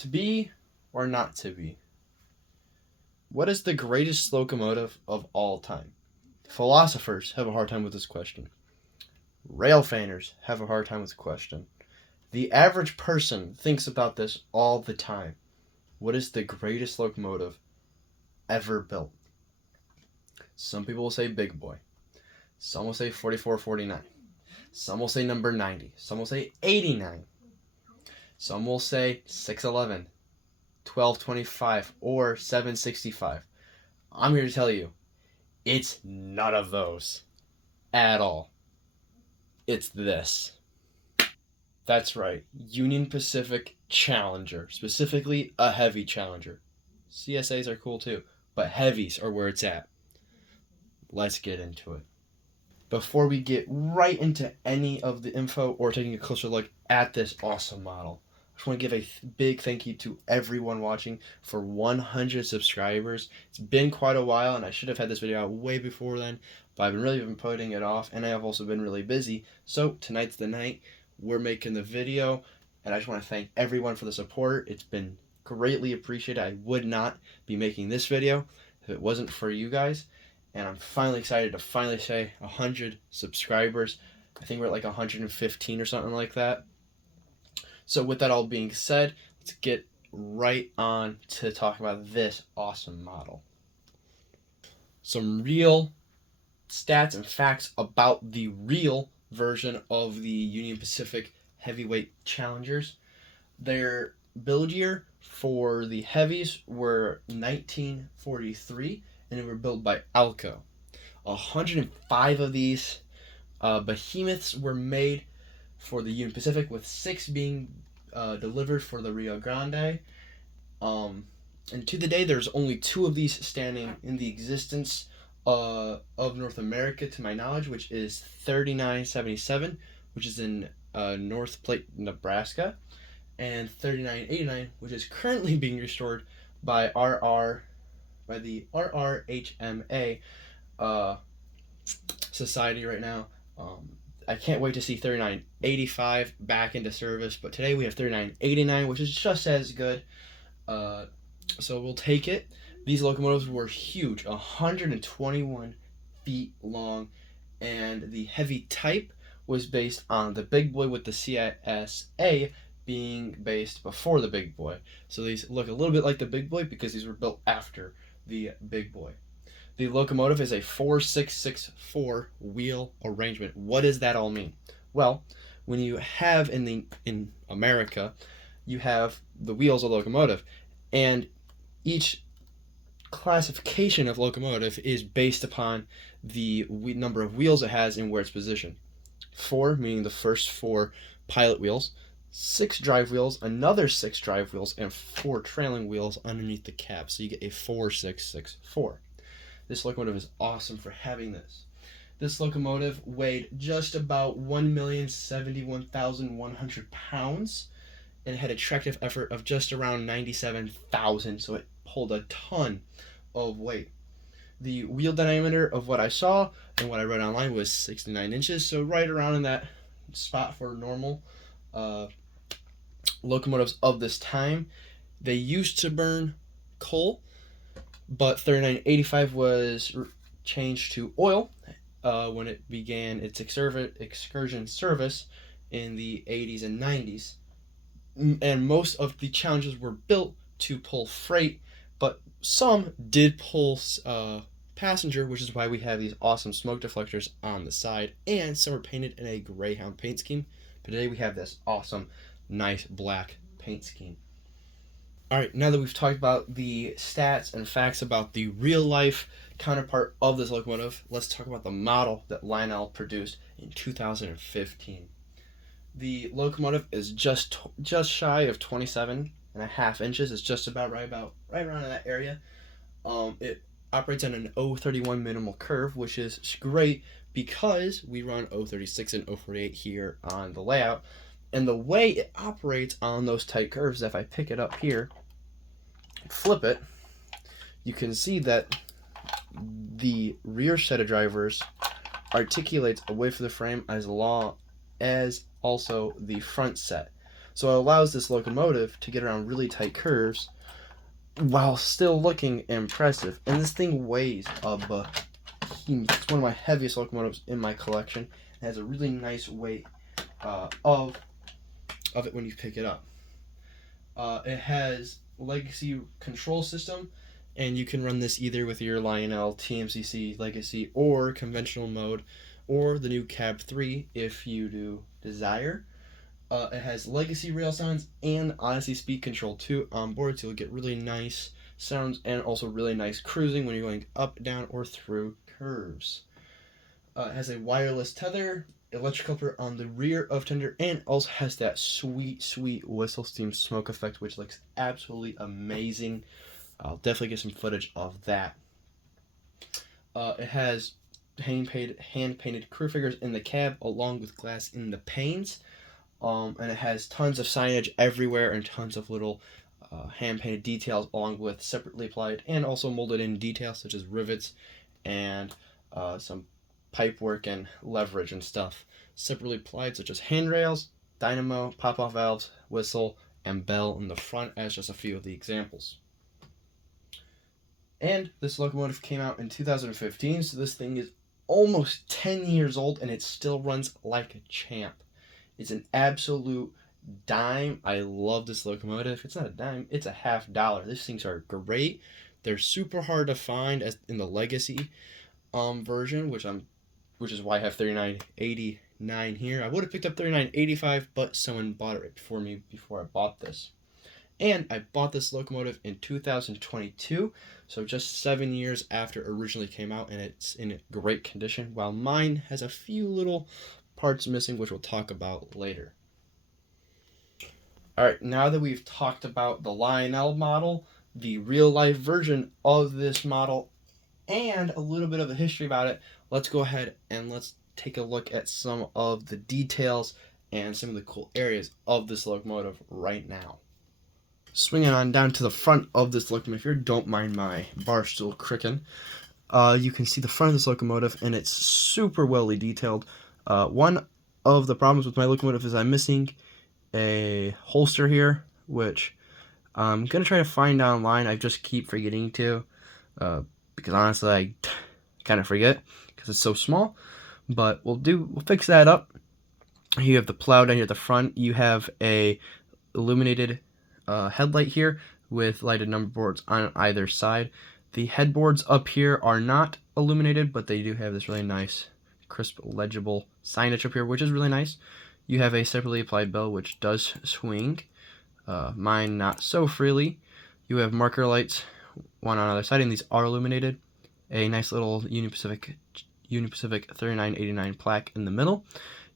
To be or not to be? What is the greatest locomotive of all time? Philosophers have a hard time with this question. Rail fanners have a hard time with the question. The average person thinks about this all the time. What is the greatest locomotive ever built? Some people will say Big Boy. Some will say 4449. Some will say number 90. Some will say 89. Some will say 611, 1225, or 765. I'm here to tell you, it's none of those at all. It's this. That's right, Union Pacific Challenger, specifically a heavy Challenger. CSAs are cool too, but heavies are where it's at. Let's get into it. Before we get right into any of the info or taking a closer look at this awesome model, I just want to give a big thank you to everyone watching for 100 subscribers. It's been quite a while, and I should have had this video out way before then, but I've been putting it off, and I have also been really busy. So tonight's the night. We're making the video, and I just want to thank everyone for the support. It's been greatly appreciated. I would not be making this video if it wasn't for you guys, and I'm finally excited to say 100 subscribers. I think we're at like 115 or something like that. So with that all being said, let's get right on to talk about this awesome model. Some real stats and facts about the real version of the Union Pacific heavyweight Challengers. Their build year for the heavies were 1943, and they were built by Alco. 105 of these behemoths were made for the Union Pacific, with 6 being delivered for the Rio Grande. And to the day, there's only 2 of these standing in the existence of North America, to my knowledge, which is 3977, which is in North Platte, Nebraska, and 3989, which is currently being restored by the RRHMA society right now. I can't wait to see 3985 back into service, but today we have 3989, which is just as good. So we'll take it. These locomotives were huge, 121 feet long, and the heavy type was based on the Big Boy, with the CSA being based before the Big Boy. So these look a little bit like the Big Boy because these were built after the Big Boy. The locomotive is a 4664 wheel arrangement. What does that all mean? Well, when you have in America, you have the wheels of locomotive, and each classification of locomotive is based upon the number of wheels it has and where it's positioned. 4 meaning the first 4 pilot wheels, 6 drive wheels, another 6 drive wheels, and 4 trailing wheels underneath the cab. So you get a 4664. This locomotive is awesome for having this. This locomotive weighed just about 1,071,100 pounds and had a tractive effort of just around 97,000, so it pulled a ton of weight. The wheel diameter of what I saw and what I read online was 69 inches, so right around in that spot for normal locomotives of this time. They used to burn coal, but 3985 was changed to oil when it began its excursion service in the 80s and 90s. And most of the Challengers were built to pull freight, but some did pull passenger, which is why we have these awesome smoke deflectors on the side, and some are painted in a Greyhound paint scheme. But today we have this awesome, nice black paint scheme. Alright, now that we've talked about the stats and facts about the real-life counterpart of this locomotive, let's talk about the model that Lionel produced in 2015. The locomotive is just shy of 27.5 inches. It's just about right around in that area. It operates on an 031 minimal curve, which is great because we run 036 and 048 here on the layout. And the way it operates on those tight curves, if I pick it up here, flip it, you can see that the rear set of drivers articulates away from the frame as long as also the front set. So it allows this locomotive to get around really tight curves while still looking impressive. And this thing weighs a behemoth. It's one of my heaviest locomotives in my collection. It has a really nice weight of it when you pick it up. It has legacy control system, and you can run this either with your Lionel TMCC legacy or conventional mode, or the new cab 3 if you do desire. It has legacy rail sounds and Odyssey speed control too on board, so you'll get really nice sounds and also really nice cruising when you're going up, down, or through curves. It has a wireless tether, electric coupler on the rear of tender, and also has that sweet whistle steam smoke effect, which looks absolutely amazing. I'll definitely get some footage of that. It has hand-painted crew figures in the cab along with glass in the panes. And it has tons of signage everywhere and tons of little hand-painted details along with separately applied and also molded in details such as rivets and some pipe work and leverage and stuff. Separately applied such as handrails, dynamo, pop-off valves, whistle, and bell in the front as just a few of the examples. And this locomotive came out in 2015, so this thing is almost 10 years old and it still runs like a champ. It's an absolute dime. I love this locomotive. It's not a dime, it's a $50. These things are great. They're super hard to find as in the legacy version, which is why I have $39.89 here. I would have picked up $39.85, but someone bought it for me before I bought this. And I bought this locomotive in 2022, so just 7 years after it originally came out, and it's in great condition, while mine has a few little parts missing, which we'll talk about later. Alright, now that we've talked about the Lionel model, the real-life version of this model, and a little bit of a history about it, let's go ahead and let's take a look at some of the details and some of the cool areas of this locomotive right now. Swinging on down to the front of this locomotive here, don't mind my bar stool cricking. You can see the front of this locomotive, and it's super well detailed. One of the problems with my locomotive is I'm missing a holster here, which I'm going to try to find online. I just keep forgetting to, because honestly I kind of forget because it's so small, but we'll fix that up. You have the plow down here at the front. You have a illuminated headlight here with lighted number boards on either side. The headboards up here are not illuminated, but they do have this really nice crisp legible signage up here, which is really nice. You have a separately applied bell which does swing, mine not so freely. You have marker lights, one on either side, and these are illuminated. A nice little Union Pacific 3989 plaque in the middle.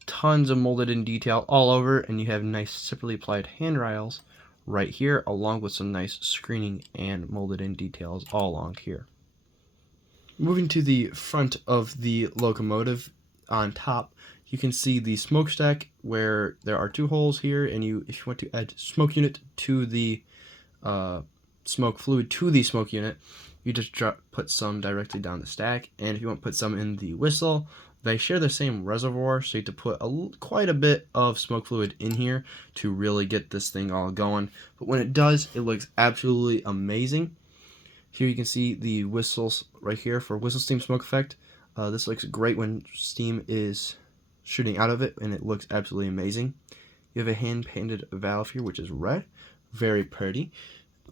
Tons of molded in detail all over, and you have nice separately applied handrails right here, along with some nice screening and molded in details all along here. Moving to the front of the locomotive, on top you can see the smokestack where there are two holes here, and if you want to add smoke unit to the smoke fluid to the smoke unit, you just put some directly down the stack, and if you want to put some in the whistle, they share the same reservoir, so you have to put quite a bit of smoke fluid in here to really get this thing all going. But when it does, it looks absolutely amazing. Here you can see the whistles right here for whistle steam smoke effect. This looks great when steam is shooting out of it, and it looks absolutely amazing. You have a hand-painted valve here, which is red. Very pretty.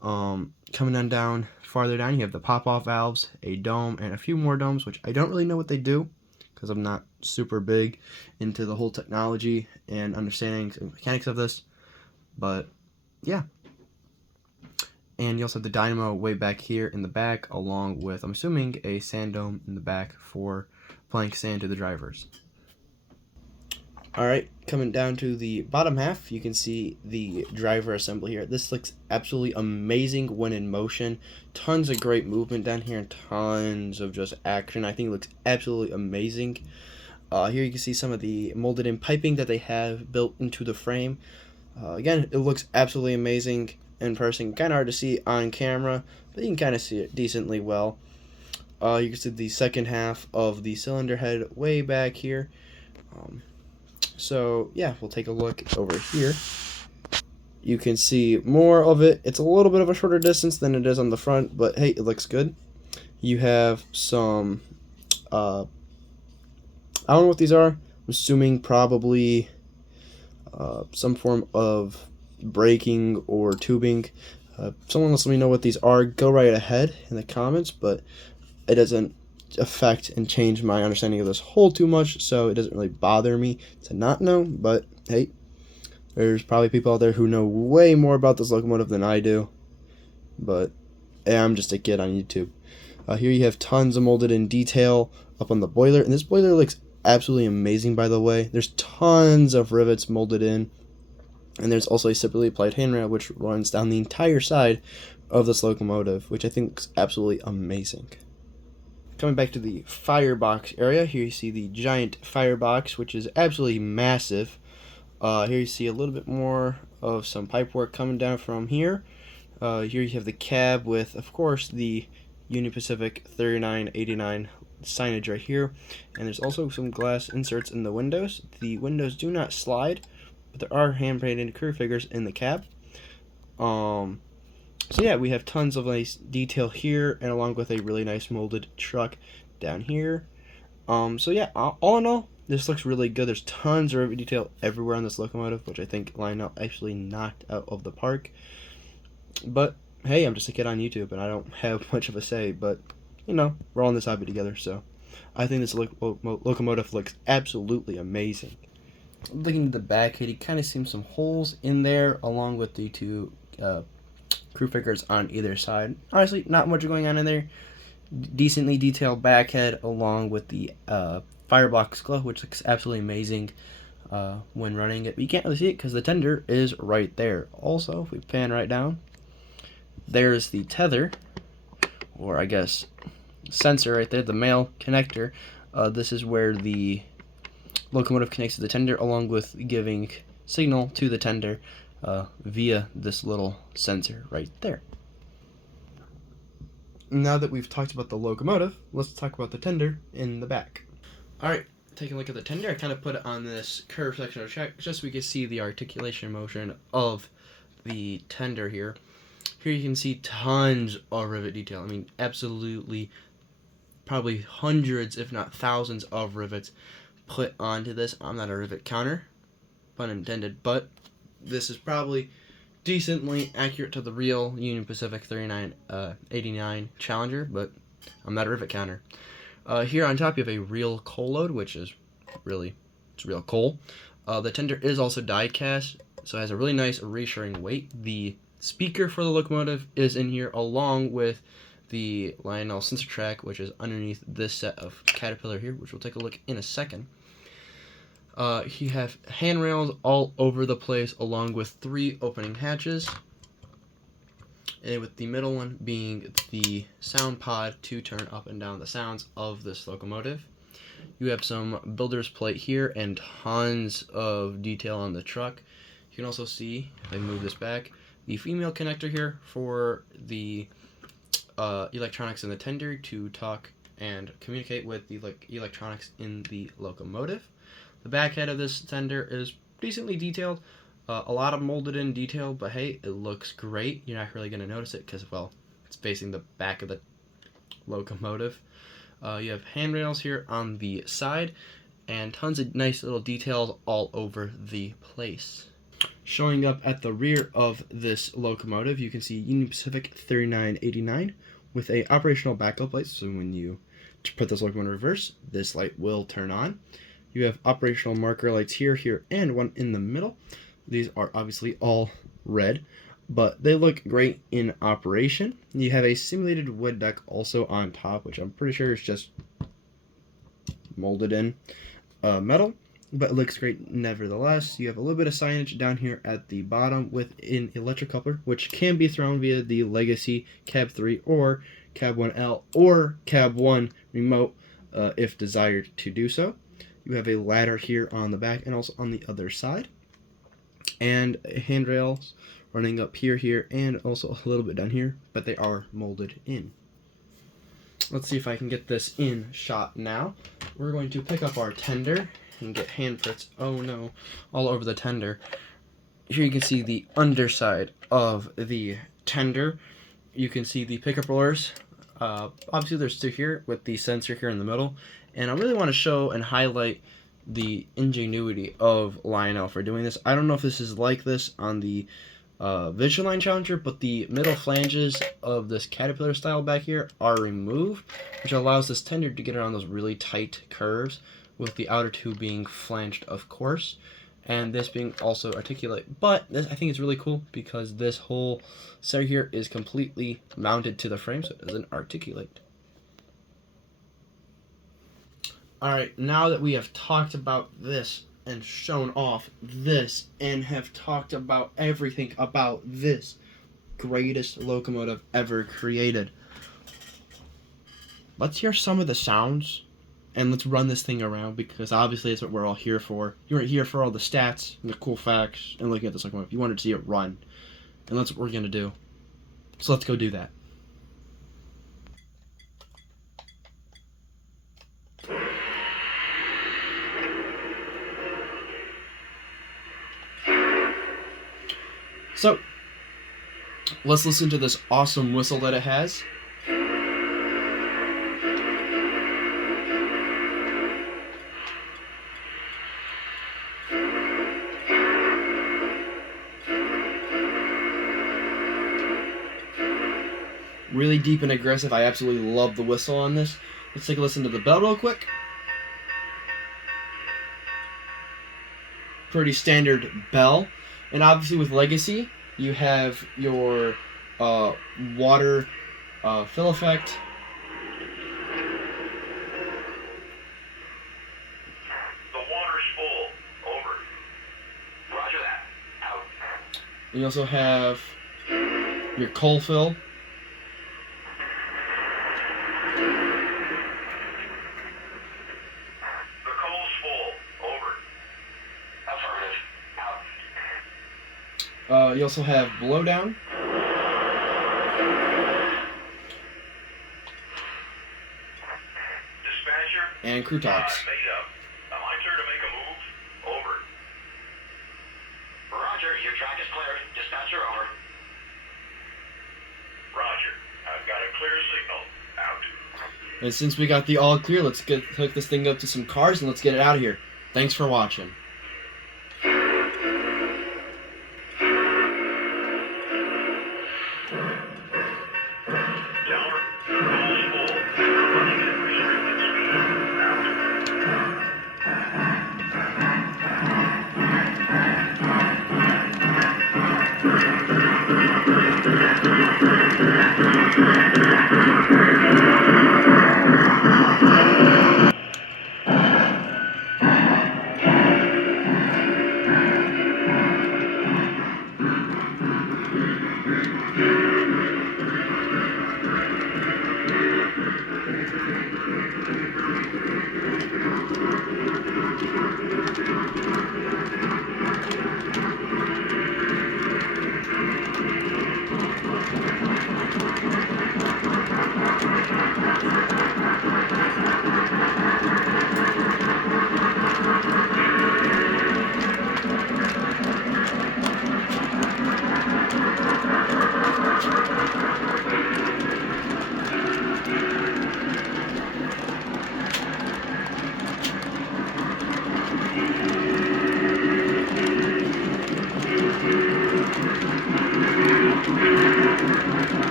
Coming on down, farther down, you have the pop-off valves, a dome, and a few more domes, which I don't really know what they do, because I'm not super big into the whole technology and understanding the mechanics of this. But, yeah. And you also have the dynamo way back here in the back, along with, I'm assuming, a sand dome in the back for applying sand to the drivers. Alright, coming down to the bottom half, you can see the driver assembly here. This looks absolutely amazing when in motion. Tons of great movement down here and tons of just action. I think it looks absolutely amazing. Here you can see some of the molded in piping that they have built into the frame. Again, it looks absolutely amazing in person. Kind of hard to see on camera, but you can kind of see it decently well. You can see the second half of the cylinder head way back here. So yeah, we'll take a look over here. you can see more of it. It's a little bit of a shorter distance than it is on the front, but hey, it looks good. You have some, I don't know what these are. I'm assuming probably some form of braking or tubing. Someone lets me know what these are. Go right ahead in the comments, but it doesn't affect and change my understanding of this hole too much, so it doesn't really bother me to not know. But hey, there's probably people out there who know way more about this locomotive than I do, but hey, I'm just a kid on YouTube. Here you have tons of molded in detail up on the boiler, and this boiler looks absolutely amazing, by the way. There's tons of rivets molded in, and there's also a separately applied handrail which runs down the entire side of this locomotive, which I think looks absolutely amazing. Coming back to the firebox area, here you see the giant firebox, which is absolutely massive. Here you see a little bit more of some pipework coming down from here. Here you have the cab with, of course, the Union Pacific 3989 signage right here, and there's also some glass inserts in the windows. The windows do not slide, but there are hand painted crew figures in the cab. So yeah, we have tons of nice detail here, and along with a really nice molded truck down here. So yeah, all in all, this looks really good. There's tons of detail everywhere on this locomotive, which I think Lionel actually knocked out of the park. But hey, I'm just a kid on YouTube, and I don't have much of a say, but you know, we're all in this hobby together, so I think this locomotive looks absolutely amazing. Looking at the back, you kind of see some holes in there, along with the two crew figures on either side. Honestly, not much going on in there. Decently detailed backhead, along with the firebox glow, which looks absolutely amazing when running it. But you can't really see it because the tender is right there. Also, if we pan right down, there's the tether, or I guess sensor right there, the male connector. This is where the locomotive connects to the tender, along with giving signal to the tender via this little sensor right there. Now that we've talked about the locomotive, let's talk about the tender in the back. Alright, taking a look at the tender, I kind of put it on this curved section of track just so we can see the articulation motion of the tender here. Here you can see tons of rivet detail. I mean, absolutely, probably hundreds, if not thousands of rivets put onto this. I'm not a rivet counter, pun intended, but this is probably decently accurate to the real Union Pacific 3989 Challenger, but I'm not a rivet counter. Here on top you have a real coal load, which is really, it's real coal. The tender is also die cast, so it has a really nice reassuring weight. The speaker for the locomotive is in here, along with the Lionel sensor track, which is underneath this set of Caterpillar here, which we'll take a look in a second. You have handrails all over the place, along with 3 opening hatches, and with the middle one being the sound pod to turn up and down the sounds of this locomotive. You have some builder's plate here and tons of detail on the truck. You can also see, if I move this back, the female connector here for the electronics in the tender to talk and communicate with the electronics in the locomotive. The back head of this tender is decently detailed, a lot of molded in detail, but hey, it looks great. You're not really going to notice it because, well, it's facing the back of the locomotive. You have handrails here on the side, and tons of nice little details all over the place. Showing up at the rear of this locomotive, you can see Union Pacific 3989 with a operational backup light, so when you put this locomotive in reverse, this light will turn on. You have operational marker lights here, here, and one in the middle. These are obviously all red, but they look great in operation. You have a simulated wood deck also on top, which I'm pretty sure is just molded in metal, but it looks great nevertheless. You have a little bit of signage down here at the bottom with an electric coupler, which can be thrown via the Legacy Cab 3 or Cab 1L or Cab 1 remote if desired to do so. You have a ladder here on the back and also on the other side, and handrails running up here, here, and also a little bit down here, but they are molded in. Let's see if I can get this in shot now. We're going to pick up our tender and get handprints, oh no, all over the tender. here you can see the underside of the tender. You can see the pickup rollers. Obviously, there's two here with the sensor here in the middle. And I really want to show and highlight the ingenuity of Lionel for doing this. I don't know if this is like this on the Vision Challenger, but the middle flanges of this Caterpillar style back here are removed, which allows this tender to get around those really tight curves, with the outer two being flanged, of course, and this being also articulate. But this, I think, is really cool because this whole center here is completely mounted to the frame, so it doesn't articulate. Alright, now that we have talked about this and shown off this and have talked about everything about this greatest locomotive ever created, let's hear some of the sounds and let's run this thing around, because obviously that's what we're all here for. You weren't here for all the stats and the cool facts and looking at this locomotive. You wanted to see it run, and that's what we're going to do. So let's go do that. So, let's listen to this awesome whistle that it has. Really deep and aggressive. I absolutely love the whistle on this. Let's take a listen to the bell real quick. Pretty standard bell. And obviously with Legacy, you have your water fill effect. The water's full. Over. Roger that. Out. And you also have your coal fill. The coal's full. Over. Affirmative. Out. You also have blowdown. Dispatcher. And crew tops. Made up. Am I clear to make a move? Over. Roger. Your track is cleared. Dispatcher over. Roger. I've got a clear signal. Out. And since we got the all clear, let's hook this thing up to some cars and let's get it out of here. Thanks for watching. Tower. Coal's full. Running at restricted speed.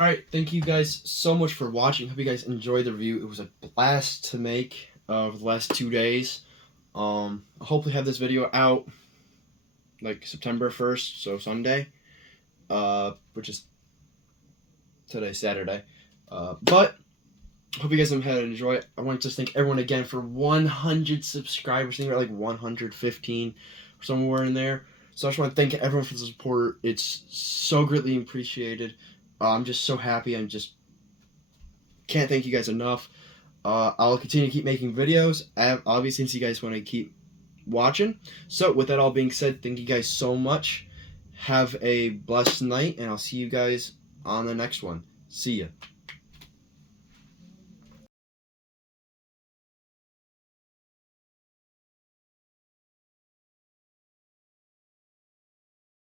All right, thank you guys so much for watching. Hope you guys enjoyed the review. It was a blast to make over the last 2 days. I hopefully have this video out like September 1st, so Sunday, which is today, Saturday. But hope you guys have had enjoy it. I want to just thank everyone again for 100 subscribers. I think we're at like 115 or somewhere in there. So I just want to thank everyone for the support. It's so greatly appreciated. I'm just so happy. I just can't thank you guys enough. I'll continue to keep making videos, obviously, since you guys want to keep watching. So with that all being said, thank you guys so much. Have a blessed night, and I'll see you guys on the next one. See ya.